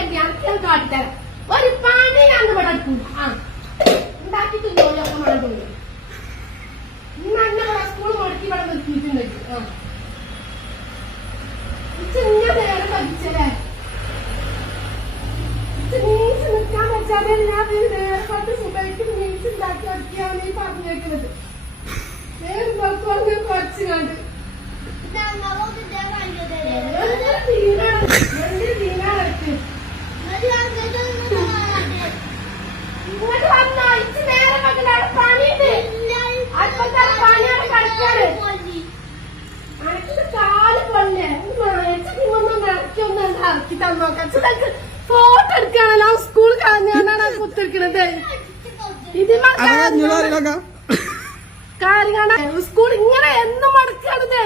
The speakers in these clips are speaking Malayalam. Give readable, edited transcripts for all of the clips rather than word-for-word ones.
ചെണ്ടി അനക്ക് കാട്ടിത്തരാം. ഒരു പണി ഞാൻ ഇവിടെ എടുക്കൂല. ആ ഉണ്ടാക്കിട്ട് ജോലിയൊക്കെ വേണ്ടോളൂ. ഇന്ന് അന്നെ ഇവിടെ സ്കൂൾ മുടക്കി ഇവിടെ നിർത്തിയിട്ടുണ്ട്. ഇങ്ങനെ നേരെ പഠിച്ചല്ലേ നീച്ച് നിൽക്കാൻ വെച്ചാലേ ഞാൻ നേരെ പത്ത് സുഖമായിട്ട് നീച്ച് ഉണ്ടാക്കി വയ്ക്കാണ് ഈ പറഞ്ഞേക്കുന്നത്. നേരം പുറത്തുകൊണ്ട് കുറച്ച് കണ്ട് ഇങ്ങോട്ട് വന്നോ. ഇച്ച് നേരം വെക്കണ്ട പണിയുണ്ട്. അല്പത്തെ പണിയോടെ കിടക്കാണ്. അനക്കിത് കാല് കൊള്ളേ ഒന്നും ഇറക്കി ഒന്നും ഇറക്കി തന്നോക്കാം. Photo എടുക്കാണല്ലോ school കളഞ്ഞാണ് കുത്തിരിക്കണത്. ഇതിമ കാര്യമാണ് സ്കൂൾ ഇങ്ങനെ എന്നും മടക്കാണത്.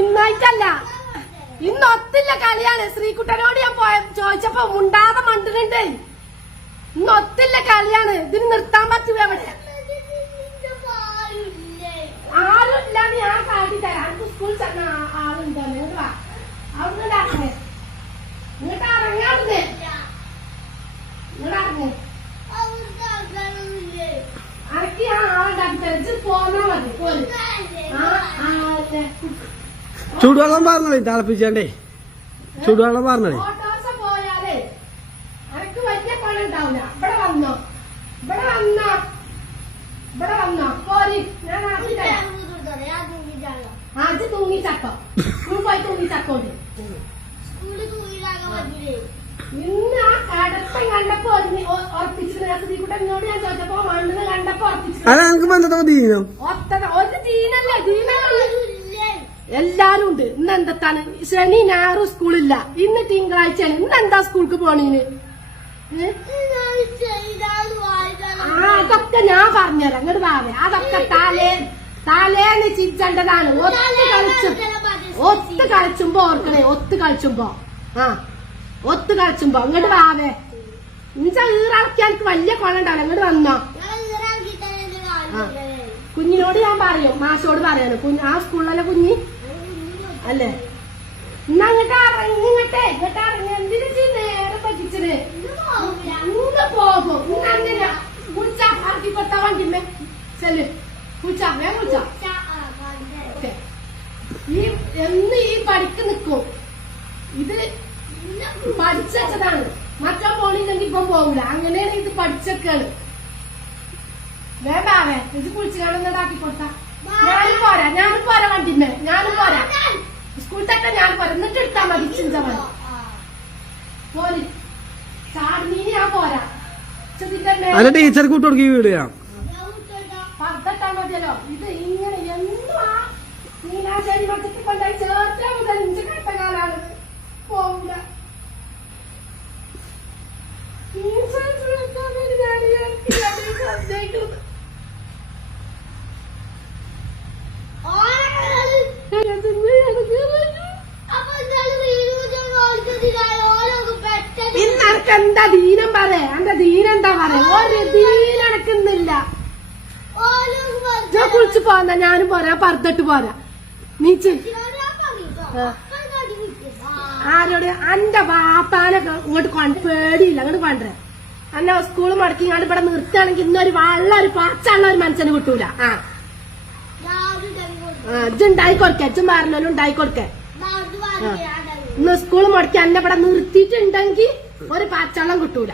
ഇന്നായിട്ടല്ല, ഇന്ന് ഒത്തില്ല കളിയാണ്. ശ്രീകുട്ടനോട് ഞാൻ ചോദിച്ചപ്പോ മുണ്ടാതെ മണ്ടുന്നുണ്ട്. ഇന്ന് ഒത്തില്ല കളിയാണ്. ഇതിന് നിർത്താൻ പറ്റൂല. അവിടെ ആരും ഇല്ലാന്ന് ഞാൻ കാട്ടി തരാം. എനിക്ക് സ്കൂളിൽ ചെന്ന ആളുണ്ടോ? നിങ്ങൾ വാ അവിടുന്ന് ഇറങ്ങേ. ഇങ്ങോട്ട് ഇറങ്ങാവുന്നേ. ഇങ്ങോട്ട് അനക്ക് ഞാൻ ആളുണ്ടാക്കി തരച്ച് പോന്നാ മതി. ചൂടുവെള്ളം പറഞ്ഞോളി, തിളപ്പിച്ചേ. ചൂടുവെള്ളം പറഞ്ഞോളി. ഓട്ടോസ പോയാലേ അനക്ക് വലിയ പണി ഉണ്ടാവില്ല. ഇവിടെ വന്നോ, ഇവിടെ വന്നോ, ഇവിടെ വന്നോ പോരി. ഞാൻ ആക്കി തരാം. ആദ്യം തൂങ്ങിച്ചക്കോ പോയി തൂങ്ങിച്ചക്കോണ്ട്. ഇന്ന് ആ കടത്തം കണ്ടപ്പോ ഉറപ്പിച്ചിട്ട് ഞാൻ ചോദിച്ചപ്പോ മണ്ണിന് കണ്ടപ്പോ ഉറപ്പിച്ചു. ഒരു ദീനല്ലേ എല്ലാരും ഉണ്ട്. ഇന്ന് എന്താണ് ശനി ഞായറും സ്കൂളില്ല. ഇന്ന് തിങ്കളാഴ്ചയാണ്. ഇന്ന് എന്താ സ്കൂൾക്ക് പോണീന്? അതൊക്കെ ഞാൻ പറഞ്ഞുതരാം. അങ്ങോട്ട് വാവേ. അതൊക്കെ തലേന്ന് ചിരിച്ചേണ്ടതാണ്. ഒത്ത് കളിച്ചുമ്പോ ഓർക്കണേ. ഒത്ത് കളിച്ചുമ്പോ ഒത്ത് കളിച്ചുമ്പോ അങ്ങോട്ട് വാവേ. ഇഞ്ച ഈറളക്കാൻ എനിക്ക് വലിയ കൊല ഉണ്ടാവില്ല. അങ്ങോട്ട് വന്നോ. കുഞ്ഞിനോട് ഞാൻ പറയും, മാഷോട് പറയാണ്. ആ സ്കൂളിലല്ലേ കുഞ്ഞി അല്ലേ? ഇന്ന് അങ്ങോട്ട് ഇറങ്ങിങ്ങട്ടെ. ഇങ്ങോട്ട് ഇറങ്ങി എന്തിനു നേരെ പറ്റിച്ചത്? ഇന്ന് പോകും. ഇന്ന് അങ്ങനെ കുളിച്ചാ ആക്കി കൊടുത്താ വണ്ടിമേ ചെല്. കുളിച്ചാ വേഗം കുളിച്ചാ. ഈ എന്ന് ഈ പഠിക്ക് നിക്കും. ഇത് പഠിച്ചതാണ്. മക്കൾ പോണില്ലെങ്കിൽ ഇപ്പം പോകില്ല. അങ്ങനെയാണ് ഇത് പഠിച്ചൊക്കെയാണ്. വേണ്ടാവേ ഇത് കുളിച്ച് കാണുന്നതാക്കി കൊടുത്താ. ഞാനും പോരാ വണ്ടിമേ. ഞാനും പോരാ സ്കൂളിൽ തന്നെ. ഞാൻ പോരാ. എന്നിട്ട് എടുത്താ മതി. ചിന്ത മതി പോരി. ചാടിനീ ഞാൻ പോരാ. ടീച്ചർ കൂട്ടുകൊടുക്കി വീടുക പർദ്ദട്ടാ മതിയല്ലോ. ഇത് ഇങ്ങനെ എന്നും ആ നീലാശ്ശേരി മറ്റത്ത് കൊണ്ടായി ചേർത്താ മുതൽ ഇഞ്ചി കട്ട കാലാണ്. പോവില്ല. ഇന്നക്ക് എന്താ ദീനം പറയാ? എന്റെ ദീനെന്താ പറയാ? ഒരു ദീനടക്കുന്നില്ല. ഞാൻ കുളിച്ച് പോന്ന. ഞാനും പോരാ. പർദ്ദട്ട് പോരാ. നീച്ച് ആരോട്? എന്റെ ബാപ്പാനെ ഇങ്ങോട്ട് കൊണ്ട് പേടിയില്ല. അങ്ങോട്ട് കൊണ്ടേ. എന്നെ സ്കൂള് മുടക്കി ഞാൻ ഇവിടെ നിർത്തുകയാണെങ്കിൽ ഇന്നൊരു വെള്ളം ഒരു പാച്ചുള്ള ഒരു മനുഷ്യന് കിട്ടൂല. ഇജ്ജുണ്ടായി കൊടുക്കേ. ഇജ്ജും പറഞ്ഞാലും ഉണ്ടായി കൊടുക്കേ. ഇന്ന് സ്കൂള് മുടക്കി എന്നെ ഇവിടെ നിർത്തിയിട്ടുണ്ടെങ്കിൽ ഒരു പാച്ചള്ളം കിട്ടൂല.